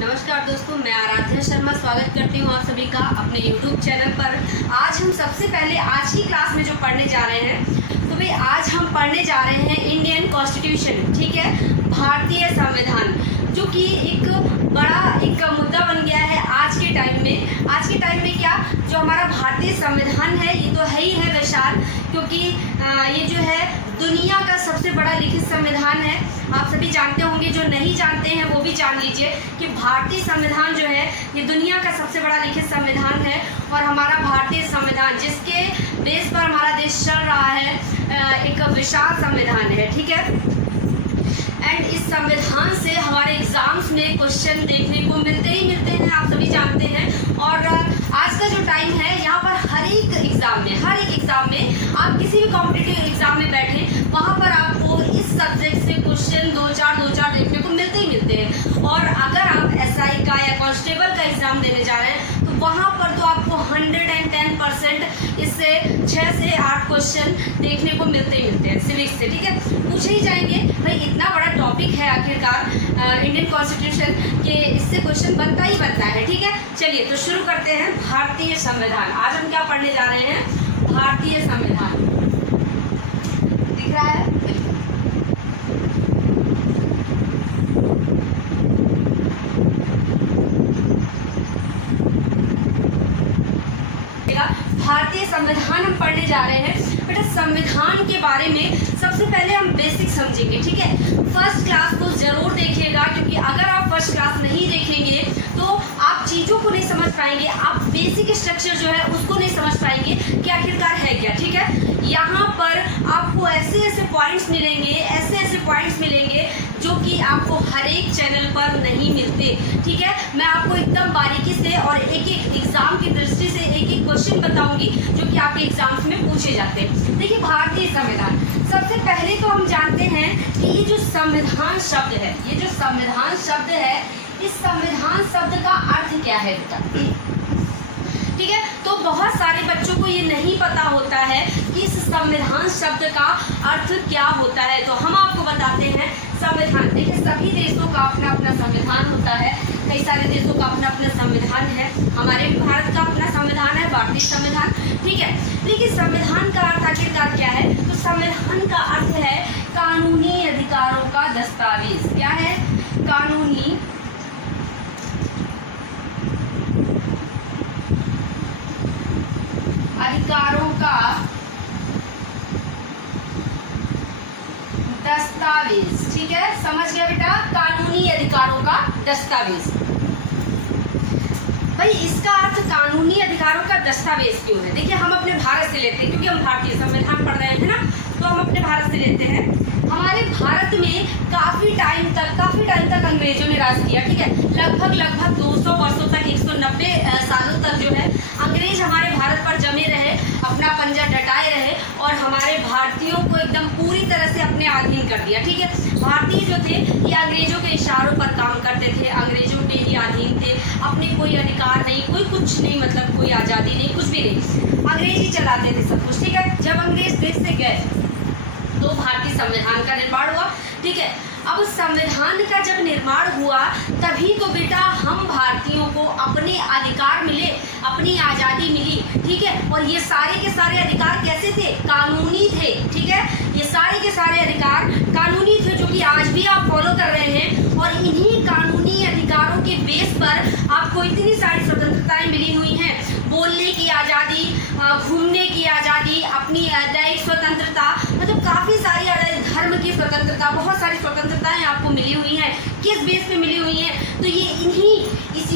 नमस्कार दोस्तों, मैं आराध्या शर्मा स्वागत करती हूँ आप सभी का अपने YouTube चैनल पर। आज हम सबसे पहले आज की क्लास में जो पढ़ने जा रहे हैं, तो भाई आज हम पढ़ने जा रहे हैं इंडियन कॉन्स्टिट्यूशन, ठीक है, भारतीय संविधान, जो कि एक बड़ा मुद्दा बन गया है आज के टाइम में। आज के टाइम में क्या, जो हमारा भारतीय संविधान है ये तो है ही है विशाल, क्योंकि ये जो है दुनिया का सबसे बड़ा लिखित संविधान है। आप सभी जानते होंगे, जो नहीं जानते हैं वो भी जान लीजिए कि भारतीय संविधान जो है ये दुनिया का सबसे बड़ा लिखित संविधान है। और हमारा भारतीय संविधान जिसके बेस पर हमारा देश चल रहा है, एक विशाल संविधान है, ठीक है। एंड इस संविधान से हमारे एग्जाम्स में क्वेश्चन देखने को मिलते ही मिलते हैं, आप सभी जानते हैं। और आज का जो टाइम है, यहाँ पर हर एक एग्ज़ाम में आप किसी भी कॉम्पिटिटिव एग्ज़ाम में बैठें, वहाँ पर आपको इस सब्जेक्ट से क्वेश्चन दो चार देखने को मिलते ही मिलते हैं। और अगर आप SI का या कांस्टेबल का एग्ज़ाम देने जा रहे हैं, तो वहाँ पर तो आपको 110% इससे 6 से 8 क्वेश्चन देखने को मिलते ही मिलते हैं सिविक्स से, ठीक है। पूछे ही जाएंगे भाई, इतना बड़ा टॉपिक है आखिरकार इंडियन कॉन्स्टिट्यूशन के, इससे क्वेश्चन बनता ही बनता है, ठीक है। चलिए तो शुरू करते हैं भारतीय संविधान। आज हम क्या पढ़ने जा रहे हैं, भारतीय संविधान। दिख रहा है? भारतीय संविधान हम पढ़ने जा रहे हैं। बेटा संविधान के बारे में सबसे पहले हम बेसिक समझेंगे, ठीक है। फर्स्ट क्लास को जरूर देखिएगा, क्योंकि अगर आप फर्स्ट क्लास नहीं देखेंगे तो आप चीज़ों को नहीं समझ पाएंगे, आप बेसिक स्ट्रक्चर जो है उसको नहीं समझ पाएंगे कि आखिरकार है क्या, ठीक है। यहाँ पर आपको ऐसे पॉइंट्स मिलेंगे, ऐसे पॉइंट्स मिलेंगे जो कि आपको हर एक चैनल पर नहीं मिलते, ठीक है। मैं आपको एकदम बारीकी से और एक एग्जाम की दृष्टि से एक क्वेश्चन बताऊंगी जो कि आपके एग्जाम्स में पूछे जाते हैं। देखिए भारतीय संविधान, सबसे पहले तो हम जानते हैं कि ये जो संविधान शब्द है, ये जो संविधान शब्द है, इस संविधान शब्द का अर्थ क्या है बेटा, ठीक है। तो बहुत सारे बच्चों को ये नहीं पता होता है कि इस संविधान शब्द का अर्थ क्या होता है। तो हम आपको बताते हैं संविधान। देखिए सभी देशों का अपना अपना संविधान होता है, कई सारे देशों का अपना अपना संविधान है। हमारे भारत का अपना संविधान है, भारतीय संविधान, ठीक है। देखिए संविधान का अर्थ आखिरकार क्या है, तो संविधान का अर्थ है कानूनी अधिकारों का दस्तावेज। क्या है? कानूनी अधिकारों का दस्तावेज, ठीक है। समझ गया बेटा, कानूनी अधिकारों का दस्तावेज। भाई इसका अर्थ कानूनी अधिकारों का दस्तावेज क्यों है? देखिए हम अपने भारत से लेते हैं, क्योंकि हम भारतीय संविधान पढ़ रहे हैं ना, तो हम अपने भारत से लेते हैं। हमारे भारत में काफ़ी टाइम तक अंग्रेजों ने राज किया, ठीक है। लगभग 200 वर्षों तक, 190 सालों तक जो है अंग्रेज हमारे भारत पर जमे रहे, अपना पंजा डटाए रहे और हमारे भारतीयों को एकदम पूरी तरह से अपने अधीन कर दिया, ठीक है। भारतीय जो थे ये अंग्रेजों के इशारों पर काम करते थे, अंग्रेजों के ही अधीन थे, अपने कोई अधिकार नहीं, कोई कुछ नहीं, मतलब कोई आज़ादी नहीं, कुछ भी नहीं, अंग्रेज ही चलाते थे सब कुछ, ठीक है। जब अंग्रेज देश से गए तो भारतीय संविधान का निर्माण हुआ, ठीक है। अब संविधान का जब निर्माण हुआ तभी तो बेटा हम भारतीयों को अपने अधिकार मिले, अपनी आज़ादी मिली, ठीक है। और ये सारे के सारे अधिकार कैसे थे? कानूनी थे, ठीक है। ये सारे के सारे अधिकार कानूनी थे, जो कि आज भी आप फॉलो कर रहे हैं। और इन्हीं कानूनी अधिकारों के बेस पर आपको इतनी सारी स्वतंत्रताएं मिली हुई हैं, बोलने की आज़ादी, घूमने की आज़ादी, अपनी दैहिक स्वतंत्रता, मतलब काफ़ी सारी धर्म की स्वतंत्रता, बहुत सारी स्वतंत्रताएं आपको मिली हुई हैं। किस बेस पे मिली हुई हैं? तो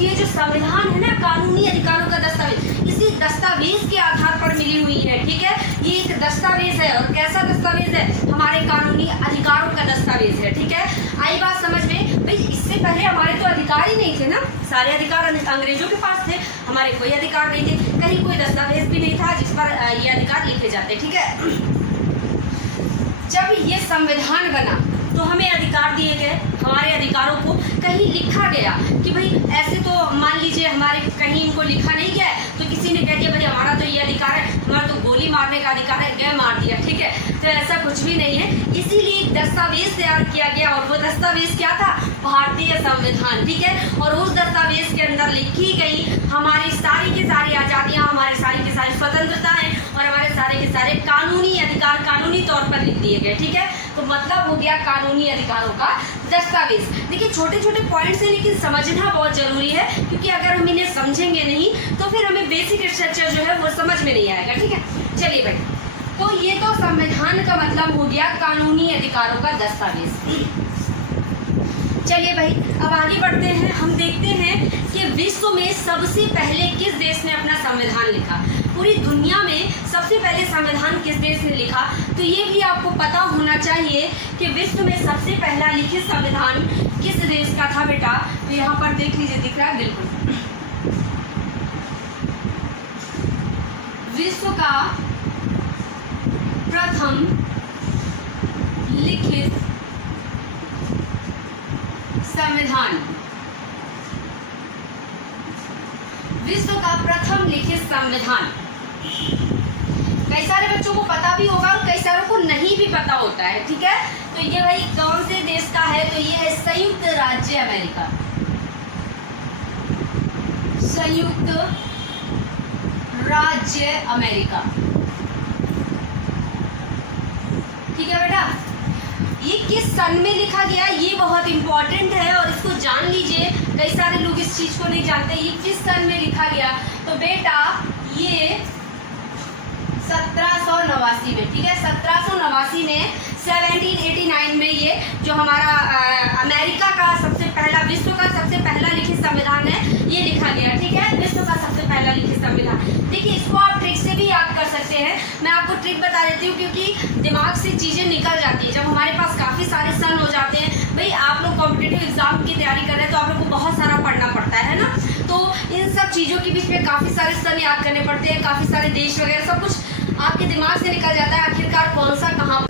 ये जो संविधान है ना, कानूनी अधिकारों का दस्तावेज, इसी दस्तावेज के आधार पर मिली हुई है, ठीक है। ये एक दस्तावेज है, और कैसा दस्तावेज है? हमारे कानूनी अधिकारों का दस्तावेज है, ठीक है। आई बात समझ में? भाई इससे पहले हमारे तो अधिकार ही नहीं थे ना, सारे अधिकार अंग्रेजों के पास थे, हमारे कोई अधिकार नहीं थे, कहीं कोई दस्तावेज भी नहीं था जिस पर ये अधिकार लिखे जाते, ठीक है। जब ये संविधान बना तो हमें अधिकार दिए गए, हमारे अधिकारों को कहीं लिखा गया कि भाई ऐसे, तो मान लीजिए हमारे कहीं इनको लिखा नहीं गया है, तो किसी ने कह दिया भाई हमारा तो ये अधिकार है, हमारा तो गोली मारने का अधिकार है, गए मार दिया, ठीक है। तो ऐसा कुछ भी नहीं है, इसीलिए एक दस्तावेज तैयार किया गया, और वो दस्तावेज क्या था? भारतीय संविधान, ठीक है। और उस अधिकार कानूनी तौर पर लिख दिए गए। ठीक है, तो मतलब हो गया कानूनी अधिकारों का दस्तावेज। देखिए छोटे छोटे पॉइंट्स हैं लेकिन समझना बहुत जरूरी है, क्योंकि अगर हम इन्हें समझेंगे नहीं तो फिर हमें बेसिक स्ट्रक्चर जो है वो समझ में नहीं आएगा। ठीक है, चलिए भाई, तो ये तो संविधान का मतलब हो गया कानूनी अधिकारों का दस्तावेज। चलिए भाई अब आगे बढ़ते हैं। हम देखते हैं कि विश्व में सबसे पहले किस देश ने अपना संविधान लिखा। पूरी दुनिया में सबसे पहले संविधान किस देश ने लिखा, तो ये भी आपको पता होना चाहिए कि विश्व में सबसे पहला लिखित संविधान किस देश का था बेटा। तो यहाँ पर देख लीजिए, दिख रहा है बिल्कुल, विश्व का प्रथम लिखित संविधान, विश्व का प्रथम लिखित संविधान। कई सारे बच्चों को पता भी होगा और कई सारों को नहीं भी पता होता है। ठीक है, तो ये भाई कौन से देश का है, तो ये है संयुक्त राज्य अमेरिका, संयुक्त राज्य अमेरिका। ठीक है बेटा, ये किस सन में लिखा गया ये बहुत इंपॉर्टेंट है और इसको जान लीजिए। कई सारे लोग इस चीज को नहीं जानते ये किस सन में लिखा गया। तो बेटा ये 1789 में, ठीक है 1789 में, 1789 में ये जो हमारा अमेरिका का सबसे पहला, विश्व का सबसे पहला लिखित संविधान है ये लिखा गया। ठीक है, विश्व का सबसे पहला लिखित संविधान। देखिए इसको आप ट्रिक से भी याद कर सकते हैं। मैं आपको ट्रिक बता देती हूँ क्योंकि दिमाग से चीज़ें निकल जाती है जब हमारे पास काफ़ी सारे सन हो जाते हैं। भाई आप लोग कॉम्पिटिटिव एग्जाम की तैयारी कर रहे हैं तो आप लोग को बहुत सारा पढ़ना पड़ता है ना, तो इन सब चीज़ों के बीच में काफ़ी सारे सन याद करने पड़ते हैं, काफ़ी सारे देश वगैरह सब कुछ आपके दिमाग से निकल जाता है आखिरकार कौन सा कहाँ।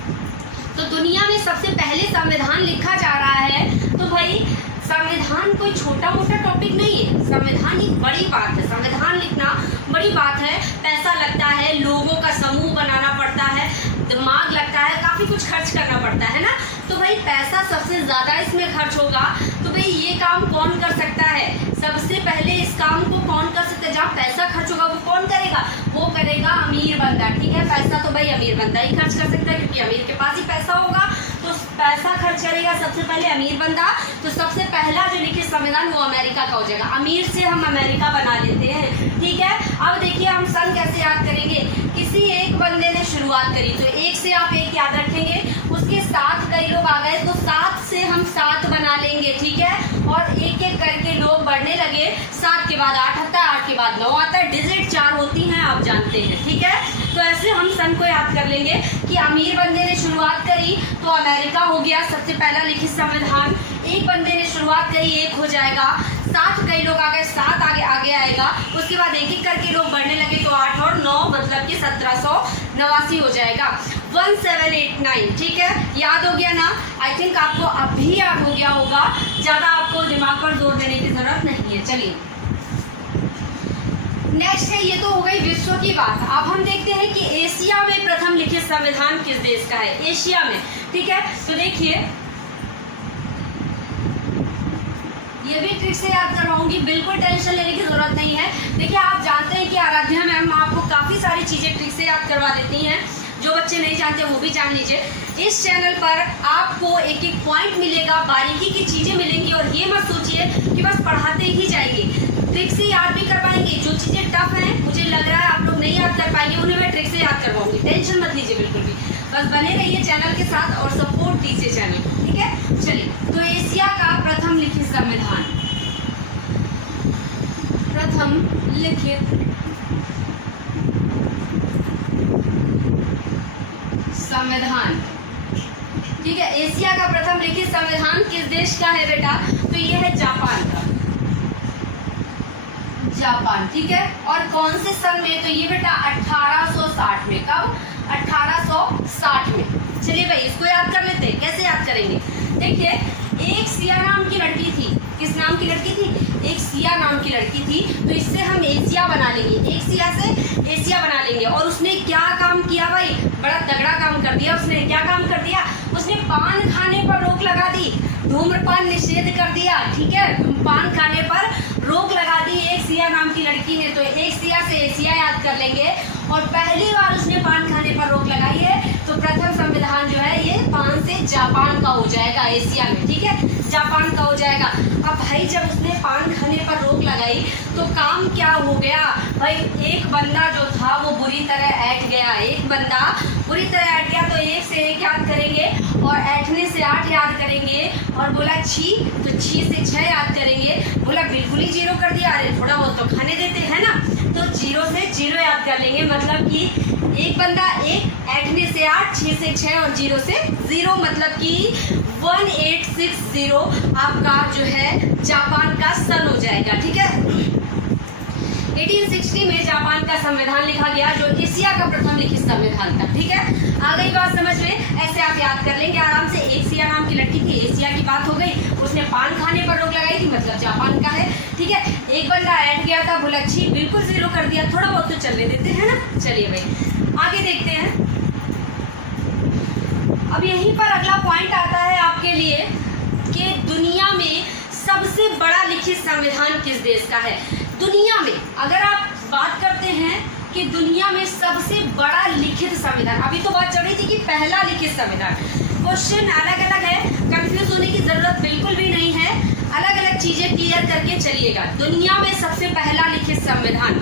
तो दुनिया में सबसे पहले संविधान लिखा जा रहा है, तो भाई संविधान कोई छोटा मोटा टॉपिक नहीं है, संविधान एक बड़ी बात है। संविधान लिखना बड़ी बात है, पैसा लगता है, लोगों का समूह बनाना पड़ता है, दिमाग लगता है, काफ़ी कुछ खर्च करना पड़ता है ना। तो भाई पैसा सबसे ज़्यादा इसमें खर्च होगा, तो भाई ये काम कौन कर सकता है, सबसे पहले इस काम को कौन कर सकता है, जहाँ पैसा खर्च होगा वो कौन करेगा, वो करेगा अमीर बंदा। ठीक है, पैसा तो भाई अमीर बंदा ही खर्च कर सकता है क्योंकि अमीर के पास ही पैसा होगा, तो पैसा खर्च करेगा सबसे पहले अमीर बंदा। तो सबसे पहला जो लिखित संविधान वो अमेरिका का हो जाएगा, अमीर से हम अमेरिका बना लेते हैं। ठीक है, अब देखिए हम सन कैसे याद करेंगे। किसी एक बंदे ने शुरुआत करी तो एक से आप एक याद रखेंगे, उसके साथ कई लोग आ गए तो 7 से हम 7 बना लेंगे। ठीक है, और एक एक करके लोग बढ़ने लगे, 7 के बाद 8 आता है, 8 के बाद 9 आता है, डिजिट 4 होती हैं आप जानते हैं। ठीक है, तो ऐसे हम सन को याद कर लेंगे कि अमीर बंदे ने शुरुआत करी तो अमेरिका हो गया सबसे पहला लिखित संविधान। एक बंदे ने शुरुआत करी, एक हो जाएगा, 7 कई लोग आ गए, 7 आगे आएगा, उसके बाद एक एक करके लोग बढ़ने लगे तो 8 और 9 मतलब कि 1789 हो जाएगा, 1789। ठीक है, याद हो गया ना, आई थिंक आपको अब भी याद हो गया होगा, ज़्यादा आपको दिमाग पर जोर देने की जरूरत नहीं है। चलिए नेक्स्ट है, ये तो हो गई विश्व की बात। अब हम देखते हैं कि एशिया में प्रथम लिखित संविधान किस देश का है, एशिया में। ठीक है, तो देखिए ये भी ट्रिक से याद करवाऊंगी, बिल्कुल टेंशन लेने की जरूरत नहीं है। देखिए आप जानते हैं कि आराध्या मैम आपको काफ़ी सारी चीज़ें ट्रिक से याद करवा देती हैं, जो बच्चे नहीं जानते वो भी जान लीजिए। इस चैनल पर आपको एक एक पॉइंट मिलेगा, बारीकी की चीज़ें मिलेंगी, और ये मत सोचिए कि बस पढ़ाते ही जाएंगे, ट्रिक से याद भी करवाएंगे। जो चीज़ें टफ हैं, मुझे लग रहा है आप लोग नहीं याद कर पाएंगे, उन्हें मैं ट्रिक से याद करवाऊंगी, टेंशन मत लीजिए बिल्कुल भी, बस बने रहिए चैनल के साथ और सपोर्ट दीजिए चैनल। ठीक है, चलिए तो एशिया का प्रथम लिखित संविधान, प्रथम लिखित संविधान। ठीक है, एशिया का प्रथम लिखित संविधान किस देश का है बेटा, तो ये है जापान का, जापान। ठीक है, और कौन से सन में, तो ये बेटा 1860 में। कब, 1860 में। चलिए भाई इसको याद कर लेते हैं, कैसे याद करेंगे। देखिए एक सिया नाम की लड़की थी, किस नाम की लड़की थी, एक सिया नाम की लड़की थी, तो इससे हम एशिया बना लेंगे, एक सिया से एशिया बना लेंगे। और उसने क्या काम किया भाई, बड़ा तगड़ा काम कर दिया उसने। क्या काम कर दिया उसने, पान खाने पर रोक लगा दी, धूम्रपान निषेध कर दिया। ठीक है, पान खाने पर रोक लगा दी एक सिया नाम की लड़की ने, तो एक सिया से एशिया याद कर लेंगे। और पहली बार उसने पान खाने पर रोक लगाई है तो तो प्रथम संविधान जो है ये 5 से जापान का हो जाएगा एशिया में, ठीक है, जापान का हो जाएगा। अब भाई जब उसने पान खाने पर रोक लगाई तो काम क्या हो गया भाई, एक बंदा जो था वो बुरी तरह ऐंठ गया, एक बंदा बुरी तरह ऐंठ गया। तो 1 से 1 याद करेंगे और ऐंठने से 8 याद करेंगे और बोला छी तो छी से 6 याद करेंगे, बोला बिल्कुल ही 0 कर दिया, अरे थोड़ा बहुत तो खाने देते हैं ना, तो 0 से 0 याद कर लेंगे। मतलब कि एक बंदा 1, ऐंठने से 8, 6 से 6 और 0 से 0, मतलब कि 1860 आपका जो है जापान का सन हो जाएगा, ठीक है। 1860 में जापान का संविधान लिखा गया, जो एशिया का प्रथम लिखित संविधान था, ठीक है। आ गई बात समझ में, ऐसे आप याद कर लेंगे आराम से। एशिया नाम की लड़की थी, एशिया की बात हो गई, उसने पान खाने पर रोक लगाई थी, मतलब जापान का है, ठीक है। एक बंदा ऐड गया था, बोला छी बिल्कुल 0 कर दिया, थोड़ा बहुत तो चलने देते हैं ना। चलिए भाई आगे देखते हैं। अब यहीं पर अगला पॉइंट आता है आपके लिए कि दुनिया में सबसे बड़ा लिखित संविधान किस देश का है। दुनिया में अगर आप बात करते हैं कि दुनिया में सबसे बड़ा लिखित संविधान, अभी तो बात चल रही थी कि पहला लिखित संविधान, क्वेश्चन अलग अलग है, कंफ्यूज होने की जरूरत बिल्कुल भी नहीं है, अलग अलग चीजें क्लियर करके चलिएगा। दुनिया में सबसे पहला लिखित संविधान,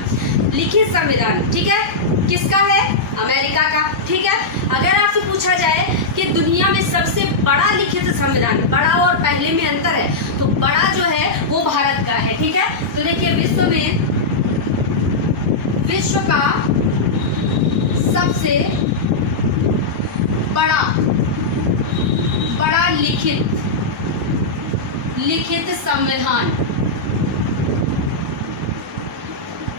ठीक है, किसका है, अमेरिका का, ठीक है। अगर आपसे पूछा जाए कि दुनिया में सबसे बड़ा लिखित संविधान, बड़ा और पहले में अंतर है, तो बड़ा जो है वो भारत का है, ठीक है। तो देखिए विश्व का सबसे बड़ा लिखित संविधान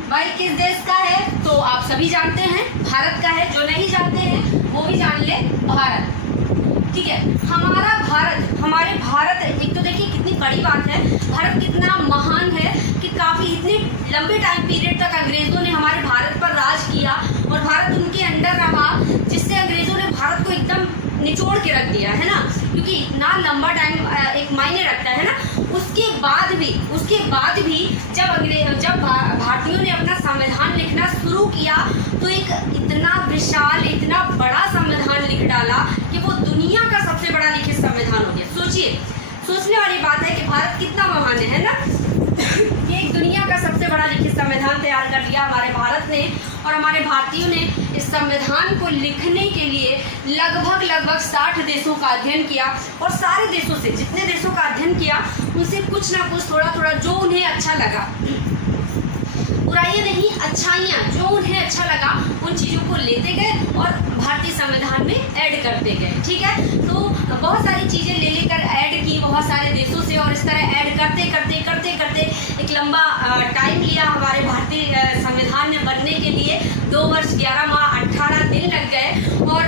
भाई किस देश का है, तो आप सभी जानते हैं भारत का है, जो नहीं जानते हैं वो भी जान ले, भारत, ठीक है। हमारे भारत, एक तो देखिए कितनी बड़ी बात है, भारत कितना महान है कि काफ़ी इतने लंबे टाइम पीरियड तक अंग्रेज़ों ने हमारे भारत पर राज किया और भारत उनके अंडर रहा, जिससे अंग्रेज़ों ने भारत को एकदम निचोड़ के रख दिया है ना, क्योंकि इतना लंबा टाइम एक मायने रखता है ना। उसके बाद भी जब भारतीयों ने अपना संविधान लिखना शुरू किया तो एक इतना विशाल, इतना बड़ा संविधान लिख डाला कि वो दुनिया का सबसे बड़ा लिखित संविधान हो गया। सोचिए, सोचने वाली बात है कि भारत कितना महान है ना। ये एक दुनिया का सबसे बड़ा लिखित संविधान तैयार कर दिया हमारे भारत ने, और हमारे भारतीयों ने इस संविधान को लिखने के लिए लगभग 60 देशों का अध्ययन किया, और सारे देशों से, जितने देशों का अध्ययन किया उनसे कुछ ना कुछ थोड़ा जो उन्हें अच्छा लगा, बुराइयां नहीं अच्छाइयाँ, जो उन्हें अच्छा लगा उन चीज़ों को लेते गए और भारतीय संविधान में ऐड करते गए, ठीक है। तो बहुत सारी चीज़ें ले लेकर ऐड की बहुत सारे देशों से, और इस तरह ऐड करते एक लंबा टाइम लिया हमारे भारतीय संविधान में बनने के लिए। 2 वर्ष 11 माह 18 दिन लग गए, और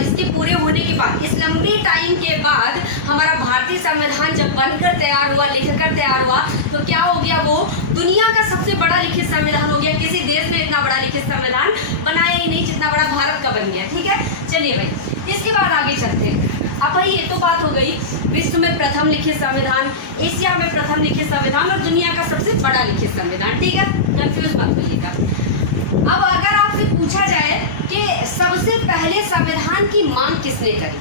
इसके पूरे होने के बाद, इस लंबे टाइम के बाद हमारा भारतीय संविधान जब बनकर तैयार हुआ, लिखकर तैयार हुआ, तो क्या हो गया, वो दुनिया का सबसे बड़ा लिखित संविधान हो गया। किसी देश ने इतना बड़ा लिखित संविधान बनाया ही नहीं जितना बड़ा भारत का बन गया, ठीक है। चलिए भाई इसके बाद आगे चलते हैं। अब भाई ये तो बात हो गई विश्व में प्रथम लिखित संविधान, एशिया में प्रथम लिखित संविधान और दुनिया का सबसे बड़ा लिखित संविधान, ठीक है, कंफ्यूज मत होइएगा। अब अगर आपसे पूछा जाए कि सबसे पहले संविधान की मांग किसने करी,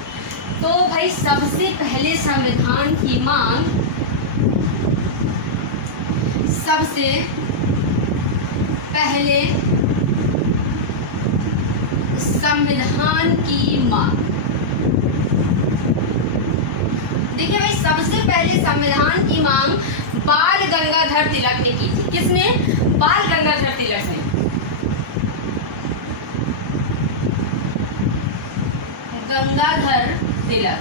तो भाई सबसे पहले संविधान की मांग, सबसे पहले संविधान की मांग, देखिए भाई सबसे पहले संविधान की मांग बाल गंगाधर तिलक ने की थी। किसने? बाल गंगाधर तिलक ने। गंगाधर तिलक,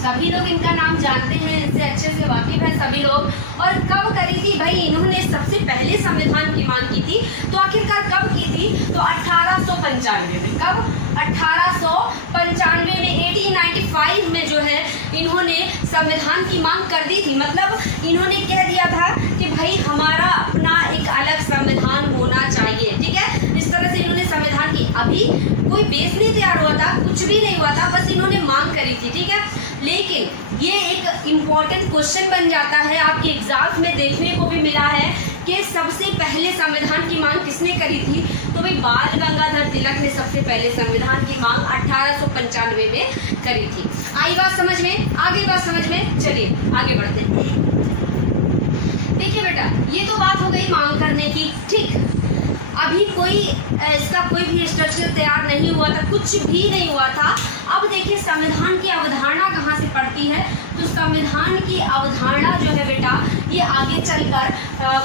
सभी लोग इनका नाम जानते हैं, इनसे अच्छे से वाकिफ है सभी लोग। और कब करी थी भाई इन्होंने सबसे पहले संविधान की मांग की थी, तो आखिरकार कब की थी, तो 1895 में। कब? 1895 में, 1895 में जो है इन्होंने संविधान की मांग कर दी थी। मतलब इन्होंने कह दिया था कि भाई हमारा अपना एक अलग संविधान होना चाहिए, ठीक है। इस तरह से इन्होंने संविधान की, अभी कोई बेस नहीं तैयार हुआ था, कुछ भी नहीं हुआ था, बस इन्होंने मांग करी थी, ठीक है। लेकिन ये एक इम्पॉर्टेंट क्वेश्चन बन जाता है, आपके एग्जाम्स में देखने को भी मिला है कि सबसे पहले संविधान की मांग किसने करी थी? तो भाई बाल गंगाधर तिलक ने सबसे पहले संविधान की मांग 1895 में करी थी। आई बात समझ में? आ गई बात समझ में? चलिए आगे बढ़ते हैं। देखिए बेटा, ये तो बात हो गई मांग करने की, ठीक। अभी कोई इसका कोई भी स्ट्रक्चर तैयार नहीं हुआ था, कुछ भी नहीं हुआ था। अब देखिए संविधान की अवधारणा कहाँ से पड़ती है? तो संविधान की अवधारणा जो है बेटा, ये आगे चलकर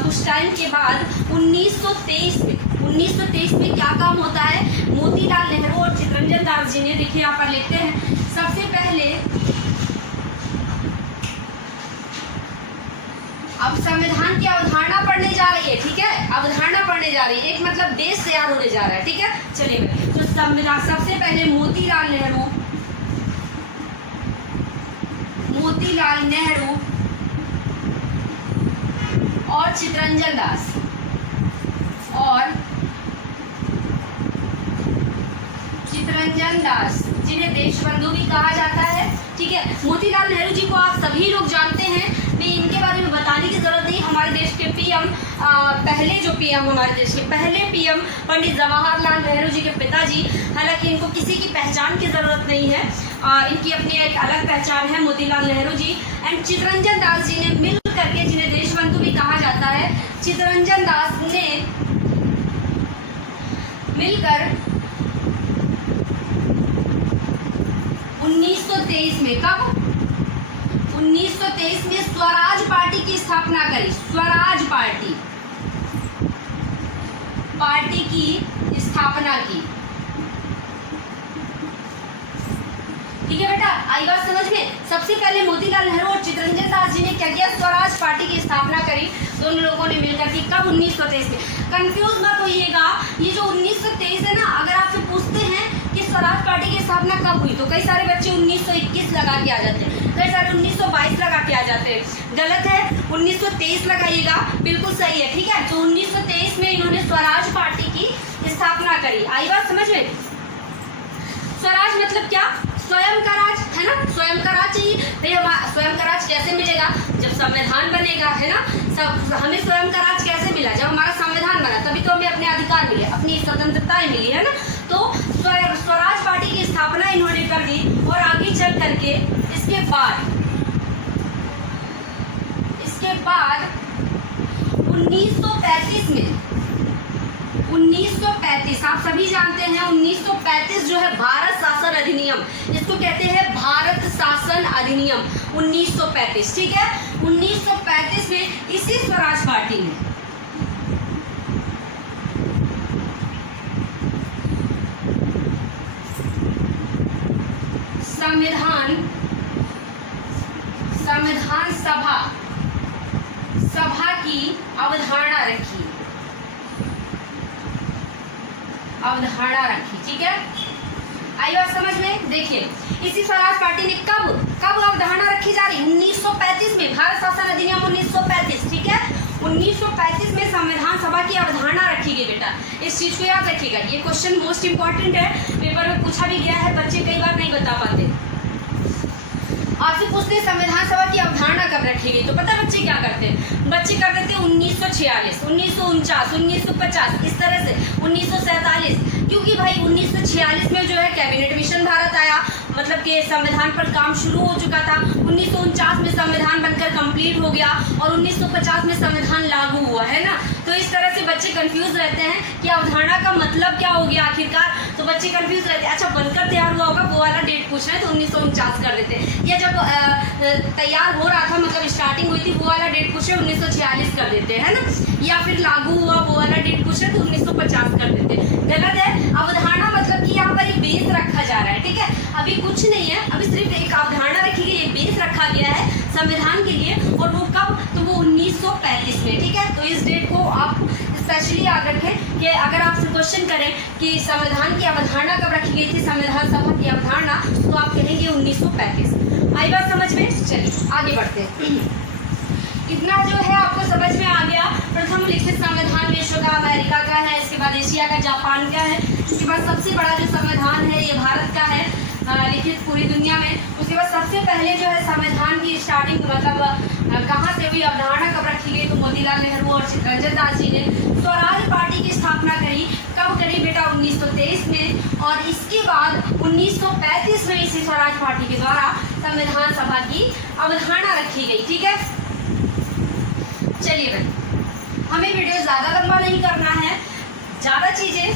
कुछ टाइम के बाद 1923 में क्या काम होता है? मोतीलाल नेहरू और चितरंजन दास जी ने, देखिए यहाँ पर लिखते हैं, सबसे पहले अब संविधान की अवधारणा पढ़ने जा रही है, ठीक है, अवधारणा पढ़ने जा रही है, एक मतलब देश तैयार होने जा रहा है, ठीक है। चलिए, तो संविधान सबसे पहले मोतीलाल नेहरू और चितरंजन दास जिन्हें देशबंधु भी कहा जाता है, ठीक है। मोतीलाल नेहरू जी को आप सभी लोग जानते हैं, मैं इनके बारे में बताने की जरूरत नहीं। हमारे देश के पीएम, पहले जो पीएम, हमारे देश के पहले पीएम पंडित जवाहरलाल नेहरू जी के पिताजी, हालांकि इनको किसी की पहचान की जरूरत नहीं है, इनकी अपनी एक अलग पहचान है, मोतीलाल नेहरू जी एंड चितरंजन दास जी ने मिल करके, जिन्हें देशबंधु भी कहा जाता है, चितरंजन दास ने मिलकर 1923 में, कब? 1923 में स्वराज पार्टी की स्थापना करी। स्वराज पार्टी की स्थापना की, ठीक है बेटा। आई बात समझ में? सबसे पहले मोतीलाल नेहरू और चितरंजन दास जी ने क्या किया? स्वराज पार्टी की स्थापना करी, दोनों लोगं ने मिलकर के। कब? 1923 में। कंफ्यूज मत होइएगा, ये जो 1923 है ना, अगर आपसे पूछते हैं कि स्वराज पार्टी की स्थापना कब हुई, तो कई सारे बच्चे 1921 लगा के आ जाते हैं, कई सारे 1922 लगा के आ जाते हैं। गलत है, 1923 लगाइएगा, बिल्कुल सही है, ठीक है। तो 1923 में इन्होंने स्वराज पार्टी की स्थापना करी। आई बात समझ में? स्वराज मतलब क्या? स्वयं का राज, है ना, स्वयं का राज चाहिए। भाई स्वयं का राज कैसे मिलेगा? जब संविधान बनेगा, है ना। सब हमें स्वयं का राज कैसे मिला? जब हमारा संविधान बना, तभी तो हमें अपने अधिकार मिले, अपनी स्वतंत्रताएं मिली, है ना। तो स्वराज पार्टी की स्थापना इन्होंने कर दी, और आगे चल करके इसके बाद 1935 आप सभी जानते हैं, 1935 जो है भारत शासन अधिनियम, इसको कहते हैं भारत शासन अधिनियम 1935, ठीक है। 1935 में इसी स्वराज पार्टी ने संविधान सभा की अवधारणा रखी, ठीक है। आई बात समझ में? देखिए, इसी स्वराज पार्टी ने कब अवधारणा रखी जा रही? 1935 में, भारत शासन अधिनियम 1935, ठीक है। 1935 में संविधान सभा की अवधारणा रखी गई बेटा, इस चीज को याद रखिएगा। ये क्वेश्चन मोस्ट इंपॉर्टेंट है, पेपर में पूछा भी गया है, बच्चे कई बार नहीं बता पाते। आपसे पूछते हैं संविधान सभा की अवधारणा कब रखी गई, तो पता है बच्चे क्या करते हैं? बच्चे कर देते हैं 1946, 1949, 1950, इस तरह से 1947, क्योंकि भाई 1946 में जो है कैबिनेट मिशन भारत आया, मतलब कि संविधान पर काम शुरू हो चुका था। 1949 में संविधान बनकर कंप्लीट हो गया, और 1950 में संविधान लागू हुआ, है ना। तो इस तरह से बच्चे कंफ्यूज रहते हैं कि अवधारणा का मतलब क्या हो गया आखिरकार, तो बच्चे कंफ्यूज रहते हैं। अच्छा, बनकर तैयार हुआ होगा, वो वाला डेट पूछ रहे हैं तो 1949 कर देते हैं, या जब तैयार हो रहा था, मतलब स्टार्टिंग हुई थी, वो वाला डेट पूछ रहे 1946 कर देते हैं, है ना। या फिर लागू हुआ वो वाला डेट पूछ रहे तो 1950 कर देते हैं। गलत है। अवधारणा मतलब कि यहाँ पर एक बेस रखा जा रहा है, ठीक है। अभी कुछ नहीं है, अभी सिर्फ एक अवधारणा रखी गई, एक बेस रखा गया है संविधान के लिए, और वो कब? तो वो 1935 में, ठीक है। तो इस डेट को आप स्पेशली याद रखें कि अगर आपसे क्वेश्चन करें कि संविधान की अवधारणा कब रखी गई थी, संविधान सभा की अवधारणा, तो आप कहेंगे 1935। आई बात समझ में? चलिए आगे बढ़ते हैं। इतना जो है आपको समझ में आ गया। प्रथम लिखित संविधान विश्व का अमेरिका का है, इसके बाद एशिया का जापान का है, इसके बाद सबसे बड़ा जो संविधान है ये भारत का है, लिखित पूरी दुनिया में। उसके बाद सबसे पहले जो है संविधान की स्टार्टिंग मतलब कहाँ से हुई, अवधारणा कब रखी गई, तो मोतीलाल नेहरू और चित्तरंजन दास जी ने स्वराज पार्टी की स्थापना करी। कब करी बेटा? 1923 में। और इसके बाद 1935 में इसी स्वराज पार्टी के द्वारा संविधान सभा की अवधारणा रखी गई। ठीक है, चलिए भाई, हमें वीडियो ज़्यादा लंबा नहीं करना है, ज़्यादा चीज़ें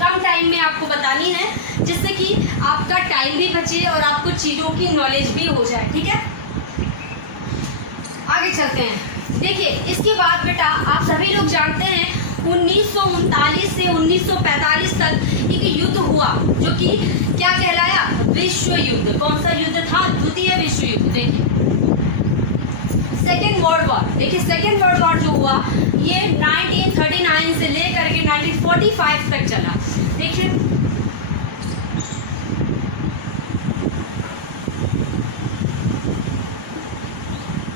कम टाइम में आपको बतानी है, जिससे कि आपका टाइम भी बचे और आपको चीज़ों की नॉलेज भी हो जाए। ठीक है, आगे चलते हैं। देखिए, इसके बाद बेटा आप सभी लोग जानते हैं 1939 से 1945 तक एक युद्ध हुआ, जो कि क्या कहलाया? विश्व युद्ध। कौन सा युद्ध था? द्वितीय विश्व युद्ध। देखिए, सेकेंड वर्ल्ड वॉर। देखिए, सेकेंड वर्ल्ड वॉर जो हुआ ये 1939 से लेकर के 1945 तक चला। देखिए,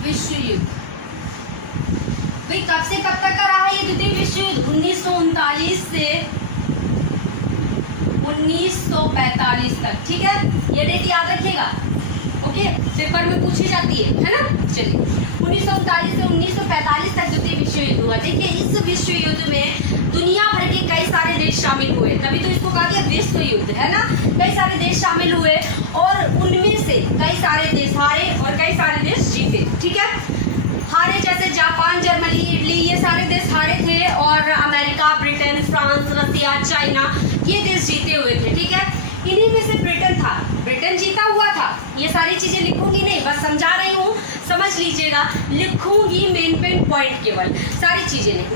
विश्व युद्ध भाई कब से कब तक का रहा ये द्वितीय विश्व युद्ध? 1939 से 1945 तक। ठीक है, ये डेट याद रखिएगा। ओके, पेपर में पूछी जाती है ना। चलिए, 1939 से 1945 तक द्वितीय विश्व युद्ध हुआ। देखिए, इस विश्व युद्ध में दुनिया भर के कई सारे देश शामिल हुए, तभी तो इसको कहा गया विश्व युद्ध, है ना। कई सारे देश शामिल हुए और उनमें से कई सारे देश हारे और कई सारे देश जीते। ठीक है, हारे जैसे जापान, जर्मनी, इटली, ये सारे देश हारे थे, और अमेरिका, ब्रिटेन, फ्रांस, रसिया, चाइना, ये देश जीते हुए थे। ठीक है, इन्हीं में से ब्रिटेन था, ब्रिटेन जीता हुआ था। ये सारी चीजें लिखूंगी नहीं, बस समझा रही हूँ, समझ लीजिएगा। लिखूंगी मेन पॉइंट केवल, सारी चीजें नहीं।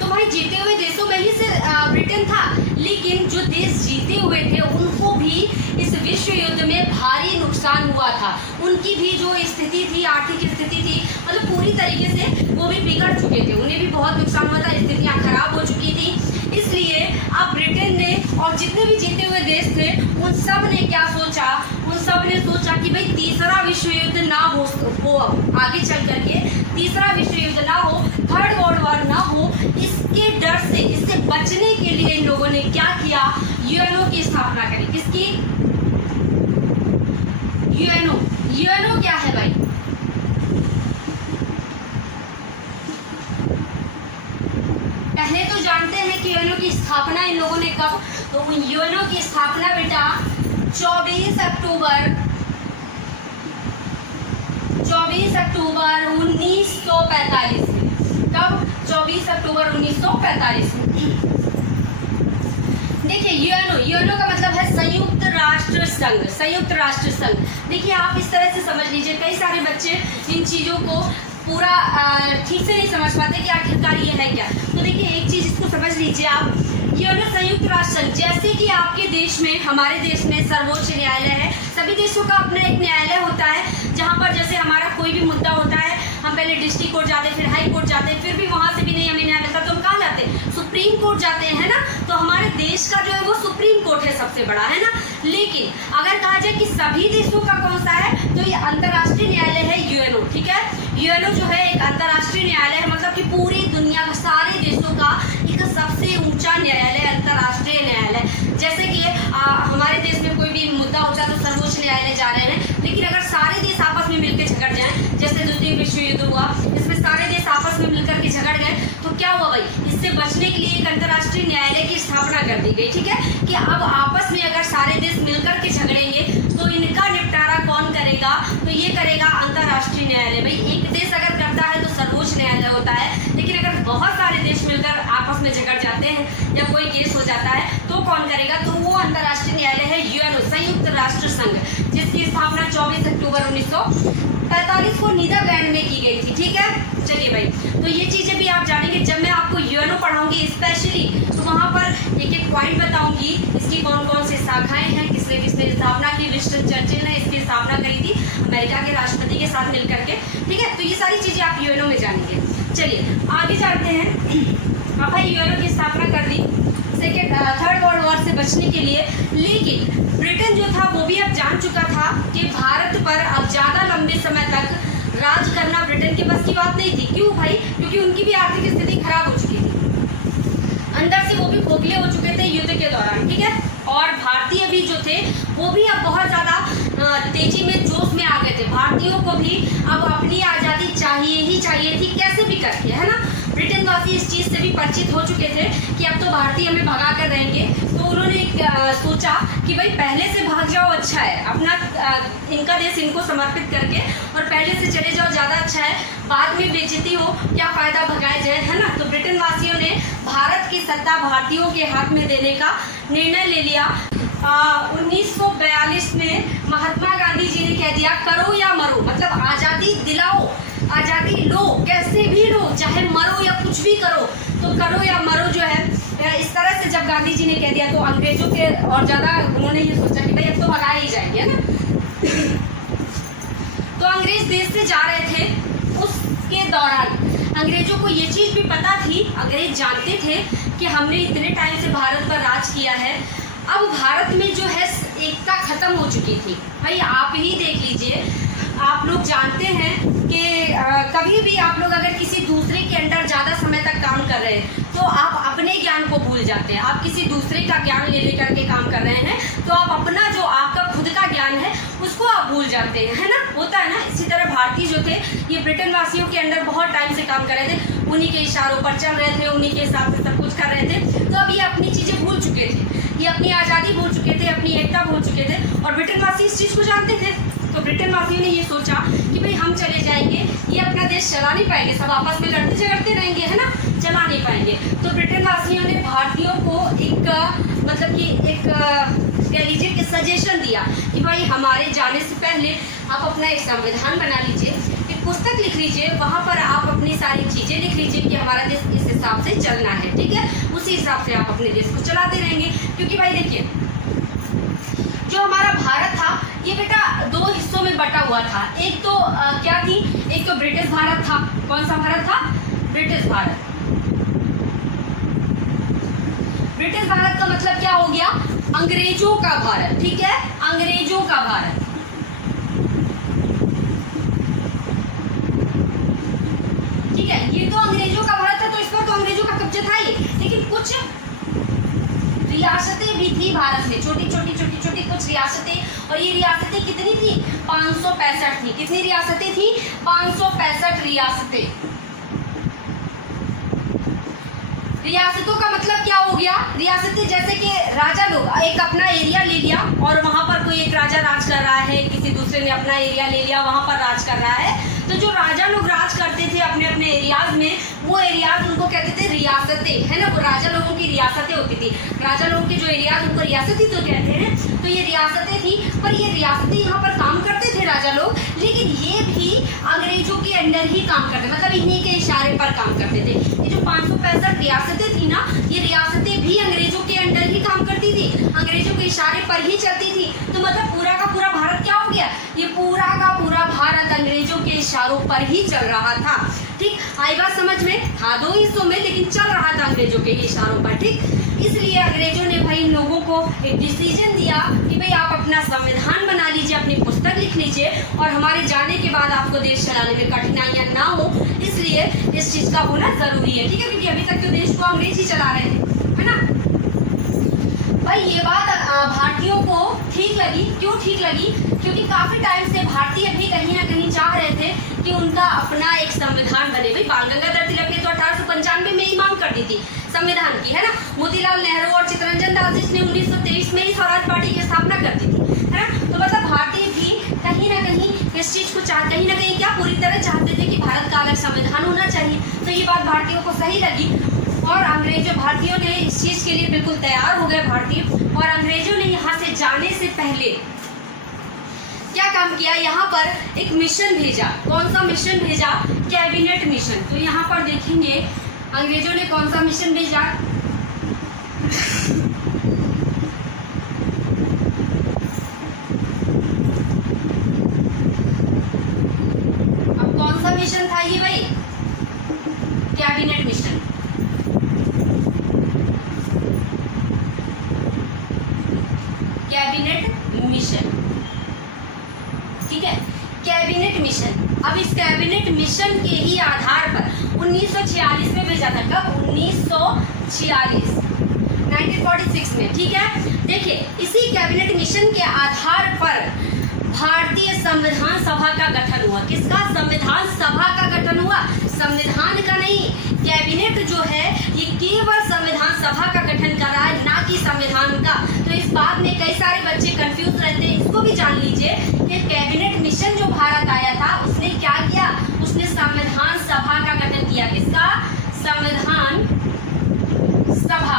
तो भाई जीते हुए देशों में ही से ब्रिटेन था, लेकिन जो देश जीते हुए थे उनको भी इस विश्व युद्ध में भारी नुकसान हुआ था। उनकी भी जो स्थिति थी, आर्थिक स्थिति थी, मतलब पूरी तरीके से वो भी बिगड़ चुके थे, उन्हें भी बहुत नुकसान हुआ था, स्थितियाँ खराब हो चुकी थी। इसलिए अब ब्रिटेन ने और जितने भी जीते हुए देश थे उन सब ने क्या सोचा? उन सब ने सोचा कि भाई तीसरा विश्व युद्ध ना हो आगे चल करके तीसरा विश्व युद्ध ना हो, थर्ड वर्ल्ड वॉर ना हो। इसके डर से, इससे बचने के लिए इन लोगों ने क्या किया? यूएनओ की स्थापना करी। किसकी? यूएनओ। यूएनओ क्या है भाई? पहले तो जानते हैं कि यूएनओ की स्थापना इन लोगों ने कब? तो यूएनओ की स्थापना बेटा 24 अक्टूबर 1945 में। कब? 24 अक्टूबर 1945 में। देखिए, यूएनओ का मतलब है संयुक्त राष्ट्र संघ। संयुक्त राष्ट्र संघ, देखिए आप इस तरह से समझ लीजिए। कई सारे बच्चे इन चीज़ों को पूरा ठीक से नहीं समझ पाते कि आखिरकार ये है क्या। तो देखिए, एक चीज़ इसको समझ लीजिए आप, यूएनओ संयुक्त राष्ट्र संघ, जैसे कि आपके देश में, हमारे देश में सर्वोच्च न्यायालय है। सभी देशों का अपना एक न्यायालय होता है, जहाँ पर जैसे हमारा कोई भी मुद्दा होता है, हम पहले डिस्ट्रिक्ट कोर्ट जाते, फिर हाई कोर्ट जाते, फिर भी वहाँ से भी नहीं हमें न्याय मिलता तो हम कहाँ जाते हैं? सुप्रीम कोर्ट जाते हैं, है ना। तो हमारे देश का जो है वो सुप्रीम कोर्ट है, सबसे बड़ा, है ना। लेकिन अगर कहा जाए कि सभी देशों का कौन सा है, तो ये अंतर्राष्ट्रीय न्यायालय है यूएनओ। ठीक है, यूएनओ जो है एक अंतर्राष्ट्रीय न्यायालय है, मतलब कि पूरी दुनिया का सारे देशों का एक सबसे ऊंचा न्यायालय, अंतर्राष्ट्रीय न्यायालय। जैसे कि हमारे देश में कोई भी मुद्दा होता है तो सर्वोच्च न्यायालय जा रहे हैं, लेकिन अगर सारे देश आपस में मिलकर झगड़ जाएं, जैसे द्वितीय विश्व युद्ध हुआ, इसमें सारे देश आपस में मिलकर के झगड़ गए, तो क्या हुआ भाई? इससे बचने के लिए एक अंतर्राष्ट्रीय न्यायालय की स्थापना कर दी गई। ठीक है, कि अब आपस में अगर सारे देश मिलकर के झगड़ेंगे तो इनका निपटारा कौन करेगा? तो ये करेगा अंतर्राष्ट्रीय न्यायालय। भाई एक देश अगर करता है तो सर्वोच्च न्यायालय होता है, लेकिन अगर बहुत सारे देश मिलकर आपस में झगड़ जाते हैं या कोई केस हो जाता है तो कौन करेगा? तो वो अंतर्राष्ट्रीय न्यायालय है यूएनओ, संयुक्त राष्ट्र संघ, जिसकी स्थापना 24 अक्टूबर 1945 को नीदरलैंड में की गई थी। ठीक है, चलिए भाई, तो ये चीज़ें भी आप जानेंगे जब मैं आपको यूएनओ पढ़ाऊंगी स्पेशली, तो वहाँ पर एक एक पॉइंट बताऊंगी, इसकी कौन कौन सी शाखाएं हैं, किसने किसने स्थापना की। विंस्टन चर्चिल ने इसकी स्थापना करी थी अमेरिका के राष्ट्रपति के साथ मिलकर के। ठीक है, तो ये सारी चीज़ें आप यूएनओ में जानेंगे। चलिए आगे जानते हैं। अब भाई यूएनओ की स्थापना कर दी थर्ड वर्ल्ड वॉर से बचने के लिए, लेकिन ब्रिटेन जो था वो भी अब जान चुका था कि भारत पर अब ज़्यादा लंबे समय तक राज करना ब्रिटेन के बस की बात नहीं थी। क्यों भाई? क्योंकि उनकी भी आर्थिक स्थिति खराब हो चुकी थी, अंदर से वो भी खोखले हो चुके थे युद्ध के दौरान। ठीक है, और भारतीय भी जो थे वो भी अब बहुत ज़्यादा तेजी में जोश में आ गए थे। भारतीयों को भी अब अपनी आज़ादी चाहिए ही चाहिए थी, कैसे भी करके, है ना। ब्रिटेन वासी इस चीज़ से भी परिचित हो चुके थे कि अब तो भारतीय हमें भगा कर रहेंगे, तो उन्होंने सोचा कि भाई पहले से भाग जाओ अच्छा है, अपना इनका देश इनको समर्पित करके और पहले से चले जाओ ज़्यादा अच्छा है, बाद में बेइज्जती हो क्या फ़ायदा, भगाए जाए, है ना। तो ब्रिटेन वासियों ने भारत की सत्ता भारतीयों के हाथ में देने का निर्णय ले लिया। 1942 में महात्मा गांधी जी ने कह दिया करो या मरो, मतलब आज़ादी दिलाओ, आज़ादी लो, कैसे भी लो, चाहे मरो या कुछ भी करो, तो करो या मरो जो है। इस तरह से जब गांधी जी ने कह दिया तो अंग्रेजों के और ज़्यादा उन्होंने ये सोचा कि भाई अब तो भगाए ही जाएंगे, है ना। तो अंग्रेज देश से जा रहे थे, उसके दौरान अंग्रेजों को ये चीज़ भी पता थी, अंग्रेज जानते थे कि हमने इतने टाइम से भारत पर राज किया है, अब भारत में जो है एकता खत्म हो चुकी थी। भाई आप ही देख लीजिए, आप लोग जानते हैं कि कभी भी आप लोग अगर किसी दूसरे के अंडर ज़्यादा समय तक काम कर रहे हैं तो आप अपने ज्ञान को भूल जाते हैं। आप किसी दूसरे का ज्ञान ले लेकर के काम कर रहे हैं तो आप अपना जो आपका खुद का ज्ञान है उसको आप भूल जाते हैं, है ना, होता है ना। इसी तरह भारतीय जो थे ये ब्रिटेन वासियों के अंडर बहुत टाइम से काम कर रहे थे, उन्हीं के इशारों पर चल रहे थे, उन्हीं के हिसाब से सब कुछ कर रहे थे। तो अब ये अपनी चीज़ें भूल चुके थे, ये अपनी आज़ादी भूल चुके थे, अपनी एकता भूल चुके थे, और ब्रिटेन वासी इस चीज़ को जानते थे। तो ब्रिटेन वासियों ने ये सोचा कि भाई हम चले जाएंगे, ये अपना देश चला नहीं पाएंगे, सब आपस में लड़ते झगड़ते रहेंगे, है ना, चला नहीं पाएंगे। तो ब्रिटेन वासियों ने भारतीयों को एक मतलब कि एक कह लीजिए कि सजेशन दिया कि भाई हमारे जाने से पहले आप अपना एक संविधान बना लीजिए, एक पुस्तक लिख लीजिए, वहाँ पर आप अपनी सारी चीज़ें लिख लीजिए कि हमारा देश इस हिसाब से चलना है, ठीक है, उसी हिसाब से आप अपने देश को चलाते रहेंगे। क्योंकि भाई देखिए जो हमारा भारत था ये बेटा दो हिस्सों में बटा हुआ था। एक तो क्या थी, एक तो ब्रिटिश भारत था। कौन सा भारत था? ब्रिटिश भारत। ब्रिटिश भारत का मतलब क्या हो गया? अंग्रेजों का भारत, ठीक है, अंग्रेजों का भारत। ठीक है, ये तो अंग्रेजों का भारत है, तो इस पर तो अंग्रेजों का कब्जा था ही, लेकिन कुछ रियासतें भी थी भारत में, छोटी छोटी कुछ रियासतें। और ये रियासतें कितनी थी? 565 थी। कितनी रियासतें थी? 565 रियासतें। रियासतों का मतलब क्या हो गया? रियासतें जैसे कि राजा लोग एक अपना एरिया ले लिया और वहाँ पर कोई एक राजा राज कर रहा है, किसी दूसरे ने अपना एरिया ले लिया, वहाँ पर राज कर रहा है। तो जो राजा लोग राज करते थे अपने अपने एरियाज में, वो एरियाज उनको कहते थे रियासतें, है ना। वो राजा लोगों की रियासतें होती थी, राजा लोगों के जो एरियाज उनको रियासत ही तो कहते हैं। तो ये रियासतें थी, पर ये रियासतें यहाँ पर काम करते थे राजा लोग, लेकिन ये भी अंग्रेजों के अंडर ही काम करते, मतलब इन्हीं के इशारे पर काम करते थे। ये जो 565 रियासतें थी ना, ये रियासतें भी अंग्रेजों के अंडर ही काम करती थी, अंग्रेजों के इशारे पर ही चलती थी। तो मतलब पूरा का पूरा भारत क्या हो गया? ये पूरा का पूरा भारत अंग्रेजों के इशारों पर ही चल रहा था। ठीक, आई बात समझ में? हाँ, दो हिस्सों में, लेकिन चल रहा था अंग्रेजों के इशारों पर। ठीक, इसलिए अंग्रेजों ने भाई इन लोगों को एक डिसीजन दिया कि भाई आप अपना संविधान बना लीजिए, अपनी पुस्तक लिख लीजिए, और हमारे जाने के बाद आपको देश चलाने में कठिनाइयां ना हो, इसलिए इस चीज़ का होना जरूरी है। ठीक है, क्योंकि अभी तक तो देश को अंग्रेज ही चला रहे थे, है ना। भाई ये बात भारतीयों को ठीक लगी। क्यों ठीक लगी? क्योंकि काफ़ी टाइम से भारतीय भी कहीं ना कहीं चाह रहे थे कि उनका अपना एक संविधान बने। भाई बाल गंगाधर तिलक ने तो 1895 में ही मांग कर दी थी संविधान की, है ना। मोतीलाल नेहरू और चित्तरंजन दास जिसने 1923 में ही स्वराज पार्टी की स्थापना कर दी थी, है ना। तो मतलब भारतीय भी कहीं ना कहीं इस चीज़ को कहीं ना कहीं क्या पूरी तरह चाहते थे कि भारत का अलग संविधान होना चाहिए। तो ये बात भारतीयों को सही लगी और अंग्रेजों भारतीयों ने इस चीज़ के लिए बिल्कुल तैयार हो गए भारतीय। और अंग्रेजों ने यहाँ से जाने से पहले क्या काम किया? यहाँ पर एक मिशन भेजा। कौन सा मिशन भेजा? Cabinet mission. तो यहाँ पर देखेंगे अंग्रेजों ने कौन सा मिशन भेजा। अब कौन सा मिशन था ये भाई? Cabinet mission. कैबिनेट मिशन, ठीक है, कैबिनेट मिशन। अब इस कैबिनेट मिशन के ही आधार पर 1946 में भेजा था। कब? 1946, 1946 में। ठीक है, देखिए इसी कैबिनेट मिशन के आधार पर भारतीय संविधान सभा का गठन हुआ। किसका? संविधान सभा का गठन हुआ, संविधान का नहीं। कैबिनेट जो है ये केवल संविधान सभा का गठन कर रहा है, ना कि संविधान का। तो इस बात में कई सारे बच्चे कंफ्यूज रहते हैं, इसको भी जान लीजिए कि कैबिनेट मिशन जो भारत आया था उसने क्या किया? उसने संविधान सभा का गठन किया। किसका? संविधान सभा।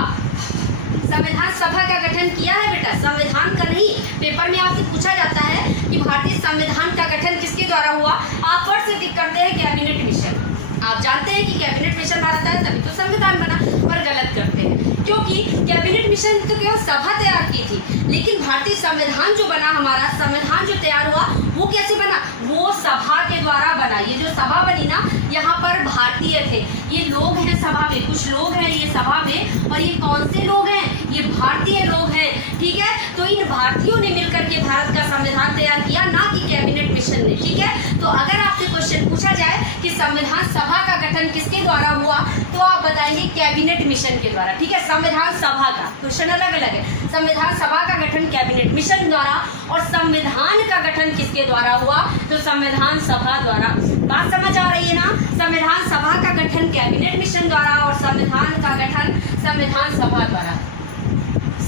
संविधान सभा का गठन किया है बेटा, संविधान का नहीं। पेपर में आपसे पूछा जाता है कि भारतीय संविधान का गठन किसके द्वारा हुआ, आप फट से टिक करते हैं कैबिनेट मिशन। आप जानते हैं कि कैबिनेट मिशन भारत आया तभी तो संविधान बना, पर गलत करते हैं, क्योंकि कैबिनेट मिशन तो केवल सभा तैयार की थी, लेकिन भारतीय संविधान जो बना, हमारा संविधान जो तैयार हुआ वो कैसे बना? वो सभा के द्वारा बना। ये जो सभा बनी ना, यहाँ पर भारतीय थे, ये लोग हैं सभा में, कुछ लोग हैं ये सभा में, और ये कौन से लोग हैं? ये भारतीय लोग हैं, ठीक है। तो इन भारतीयों ने मिलकर के भारत का संविधान तैयार किया, ना कि कैबिनेट मिशन ने, ठीक है। तो अगर आपसे क्वेश्चन पूछा जाए कि संविधान सभा का गठन किसके द्वारा हुआ, तो आप बताएंगे कैबिनेट मिशन के द्वारा, ठीक है। संविधान सभा का क्वेश्चन अलग अलग है, संविधान सभा का गठन कैबिनेट मिशन द्वारा, और संविधान का गठन किसके द्वारा हुआ? तो संविधान सभा द्वारा। बात समझ आ रही है ना? संविधान सभा का गठन कैबिनेट मिशन द्वारा और संविधान का गठन संविधान सभा द्वारा।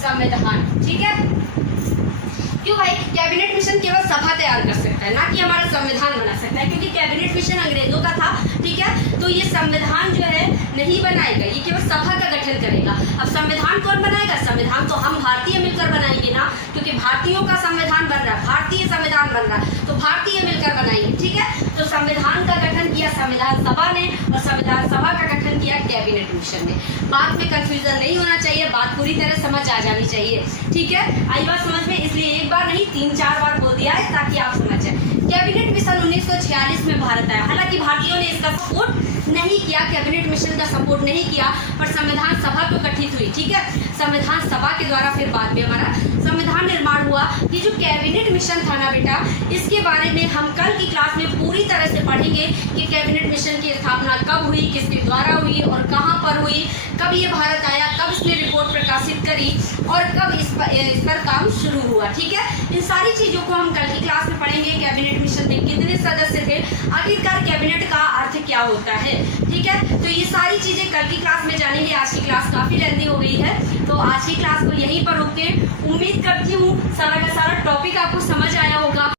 संविधान, ठीक है। क्यों भाई? कैबिनेट मिशन केवल सभा तैयार कर सकता है, ना कि हमारा संविधान बना सकता है, क्योंकि कैबिनेट मिशन अंग्रेजों का था, ठीक है। तो ये संविधान जो है नहीं बनाएगा, ये केवल सभा का गठन करेगा। अब संविधान कौन बनाएगा? संविधान तो हम भारतीय मिलकर बनाएंगे ना, क्योंकि भारतीयों का संविधान बन रहा है, भारतीय संविधान बन रहा है, तो भारतीय मिलकर बनाएंगे, ठीक है। तो संविधान का गठन किया संविधान सभा ने, और संविधान सभा का गठन किया कैबिनेट मिशन ने। बात में कंफ्यूजन नहीं होना चाहिए, बात पूरी तरह समझ आ जानी चाहिए, ठीक है। आई बात समझ में? इसलिए एक बार नहीं 3-4 बार बोल दिया है ताकि आप समझ जाए। कैबिनेट मिशन 1946 में भारत आया। हालांकि भारतीयों ने इसका सपोर्ट नहीं किया, कैबिनेट मिशन का सपोर्ट नहीं किया, पर संविधान सभा तो गठित हुई, ठीक है। संविधान सभा के द्वारा फिर बाद में हमारा संविधान निर्माण हुआ। ये जो कैबिनेट मिशन था ना बेटा, इसके बारे में हम कल की क्लास में पूरी तरह से पढ़ेंगे कि कैबिनेट मिशन की स्थापना कब हुई, किसके द्वारा हुई और कहाँ पर हुई, कब ये भारत आया, कब इसने रिपोर्ट प्रकाशित करी और कब इस पर काम शुरू हुआ, ठीक है। इन सारी चीज़ों को हम कल की क्लास में पढ़ेंगे। कैबिनेट मिशन में कितने सदस्य थे, आखिरकार कैबिनेट का अर्थ क्या होता है, ठीक है। तो ये सारी चीज़ें कल की क्लास में जानेंगे। आज की क्लास काफ़ी लेंथी हो गई है, तो आज की क्लास को यहीं पर रोकते। उम्मीद करती हूँ सारा का सारा टॉपिक आपको समझ आया होगा।